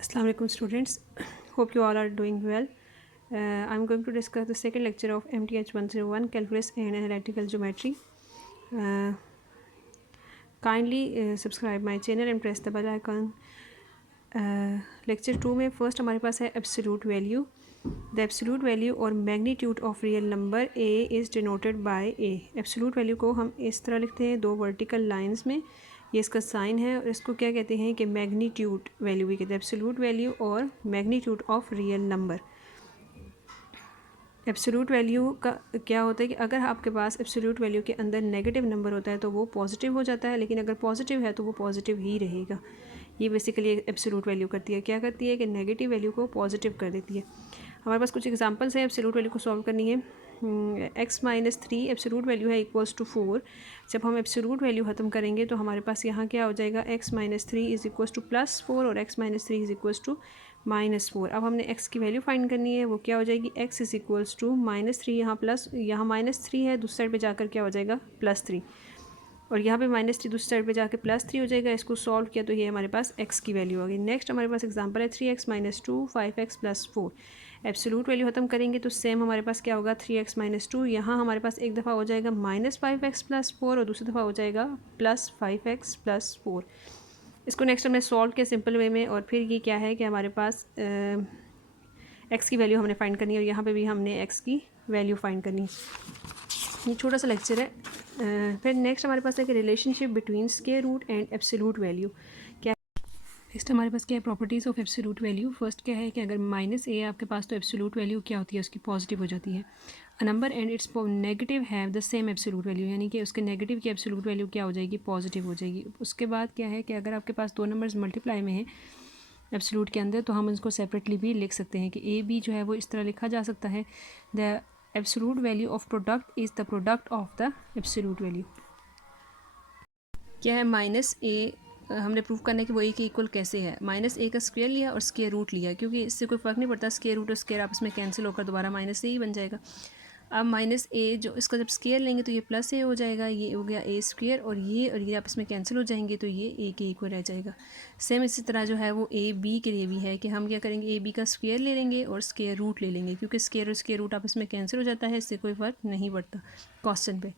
Assalamu alaikum students, hope you all are doing well. I'm going to discuss the second lecture of MTH 101 Calculus and Analytical Geometry. Kindly subscribe my channel and press the bell icon. Lecture 2 में first हमारे पास है absolute value. The absolute value or magnitude of real number A is denoted by A. Absolute value को हम इस तरह लिखते हैं दो vertical lines में, ये इसका साइन है और इसको क्या कहते हैं कि मैग्नीट्यूड वैल्यू भी कहते हैं, एब्सोल्यूट वैल्यू और magnitude of real number. Absolute value का क्या होता है कि अगर आपके पास एब्सोल्यूट वैल्यू के अंदर नेगेटिव नंबर होता है तो वो पॉजिटिव हो जाता है, लेकिन अगर पॉजिटिव है तो वो पॉजिटिव ही रहेगा। ये बेसिकली एब्सोल्यूट वैल्यू करती है, क्या करती है कि नेगेटिव वैल्यू को पॉजिटिव कर देती है। हमारे पास कुछ एग्जांपल्स हैं एब्सोल्यूट वैल्यू को सॉल्व करनी है। x-3 एब्सोल्यूट वैल्यू है इक्वल्स टू 4। जब हम एब्सोल्यूट वैल्यू ख़त्म करेंगे तो हमारे पास यहाँ क्या हो जाएगा, x-3 इज़ इक्वल्स टू +4 और x-3 इज़ इक्वल्स टू -4। अब हमने x की वैल्यू फाइंड करनी है, वो क्या हो जाएगी, x इज़ इक्वल्स टू -3, यहाँ -3 है, दूसरी साइड पे जाकर क्या हो जाएगा +3, और यहाँ पे -3 दूसरी साइड पे जाके +3 हो जाएगा। इसको सॉल्व किया तो ये हमारे पास x की वैल्यू आ गई। नेक्स्ट हमारे पास एग्जांपल है 3x - 2 5x + 4। एब्सोल्यूट वैल्यू ख़त्म करेंगे तो सेम हमारे पास क्या होगा, 3x - 2, यहाँ हमारे पास एक दफ़ा हो जाएगा -5x + 4 और दूसरी दफ़ा हो जाएगा +5x + 4। इसको नेक्स्ट हमने सॉल्व किया सिंपल वे में, और फिर ये क्या है कि हमारे पास x की वैल्यू हमने फाइंड करनी है और यहाँ पे भी हमने x की वैल्यू फाइंड करनी है। ये छोटा सा लेक्चर है। फिर नेक्स्ट हमारे पास है कि relationship between square root and absolute value. क्या नेक्स्ट हमारे पास क्या है, properties of absolute value. First क्या है कि अगर -a आपके पास तो एब्सोल्यूट वैल्यू क्या होती है, उसकी पॉजिटिव हो जाती है। A number and it's negative have the same absolute value, यानी कि उसके नेगेटिव की एब्सोल्यूट वैल्यू क्या हो जाएगी, पॉजिटिव हो जाएगी। उसके बाद क्या है कि अगर आपके पास दो नंबर्स मल्टीप्लाई में हैं एब्सोल्यूट के अंदर, तो हम इसको सेपरेटली भी लिख सकते हैं कि ए बी जो है वो इस तरह लिखा जा सकता है, the absolute value of product is the product of the absolute value. क्या है, -a हमने प्रूव करना है कि वो ए के इक्वल कैसे है। -a का स्क्वायर लिया और स्क्वायर रूट लिया, क्योंकि इससे कोई फ़र्क नहीं पड़ता, स्क्वायर रूट और स्क्वायर आपस में कैंसिल होकर दोबारा -a ही बन जाएगा। अब -a जो इसका जब स्क्वायर लेंगे तो ये +a हो जाएगा, ये हो गया a² और ये आपस में कैंसिल हो जाएंगे तो ये a के इक्वल रह जाएगा। सेम इसी तरह जो है वो a b के लिए भी है कि हम क्या करेंगे, a b का स्क्वायर ले लेंगे और स्क्वायर रूट ले लेंगे, क्योंकि स्क्वायर और स्क्वायर रूट आपस में कैंसिल हो जाता है, इससे कोई फ़र्क नहीं पड़ता क्वेश्चन पे।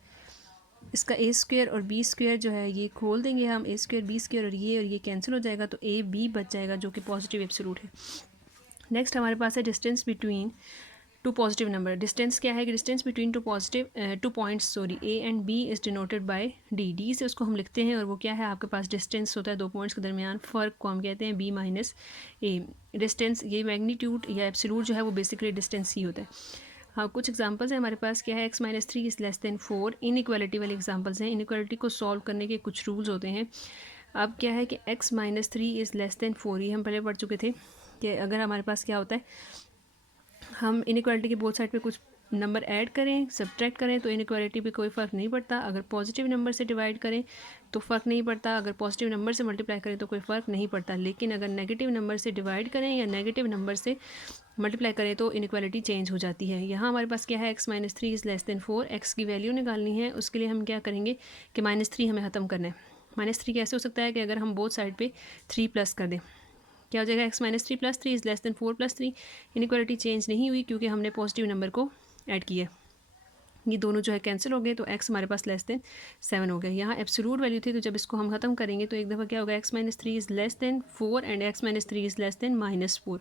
इसका a² और b² जो है ये खोल देंगे हम, a² b² और ये कैंसिल हो जाएगा तो a b बच जाएगा, जो कि पॉजिटिव एब्सोल्यूट है। नेक्स्ट हमारे पास है distance between two positive number. Distance क्या है कि distance between two points a and b is denoted by d से उसको हम लिखते हैं, और वो क्या है, आपके पास डिस्टेंस होता है दो पॉइंट्स के दरमियान, फ़र्क को हम कहते हैं b - a। डिस्टेंस ये मैग्नीट्यूड या एब्सोल्यूट जो है वो बेसिकली डिस्टेंस ही होता है। हाँ, कुछ एग्जांपल्स हैं हमारे पास। क्या है, x-3 is less than 4। Inequality वाले एग्जांपल्स हैं। इनइक्वालिटी को सॉल्व करने के कुछ रूल्स होते हैं। अब क्या है कि x-3 इज़ लेस देन 4, ये हम पहले पढ़ चुके थे कि अगर हमारे पास क्या होता है, हम इनइक्वालिटी के बोथ साइड पे कुछ नंबर ऐड करें, सब्ट्रैक्ट करें तो इनइक्वालिटी पे कोई फ़र्क नहीं पड़ता। अगर पॉजिटिव नंबर से डिवाइड करें तो फ़र्क नहीं पड़ता, अगर पॉजिटिव नंबर से मल्टीप्लाई करें तो कोई फ़र्क नहीं पड़ता। लेकिन अगर नेगेटिव नंबर से डिवाइड करें या नेगेटिव नंबर से मल्टीप्लाई करें तो इनइक्वालिटी चेंज हो जाती है। यहाँ हमारे पास क्या है, x-3 is less than 4। x की वैल्यू निकालनी है, उसके लिए हम क्या करेंगे कि -3 हमें ख़त्म करना है। -3 कैसे हो सकता है कि अगर हम बोथ साइड पे 3 प्लस कर दें, क्या हो जाएगा, x-3 + 3 is less than 4 + 3। Inequality change नहीं हुई क्योंकि हमने पॉजिटिव नंबर को ऐड किया। ये दोनों जो है कैंसिल हो गए तो x हमारे पास लेस देन 7 हो गए। यहाँ एब्सोल्यूट वैल्यू थी, तो जब इसको हम ख़त्म करेंगे तो एक दफ़ा क्या होगा, x-3 is less than 4 and x-3 is less than -4।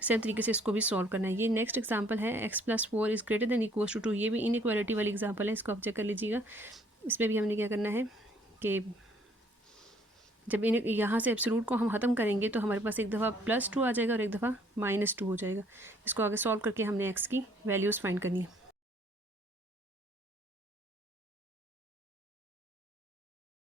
Same तरीके से इसको भी सॉल्व करना है। ये नेक्स्ट एग्जांपल है, x + 4 is greater than equals to 2। ये भी इनइक्वालिटी वाली एग्जांपल है, इसको आप चेक कर लीजिएगा। इसमें भी हमने क्या करना है कि जब यहाँ से एब्सोल्यूट को हम ख़त्म करेंगे तो हमारे पास एक दफ़ा +2 आ जाएगा और एक दफ़ा -2 हो जाएगा। इसको आगे सॉल्व करके हमने x की वैल्यूज़ फाइंड करनी है।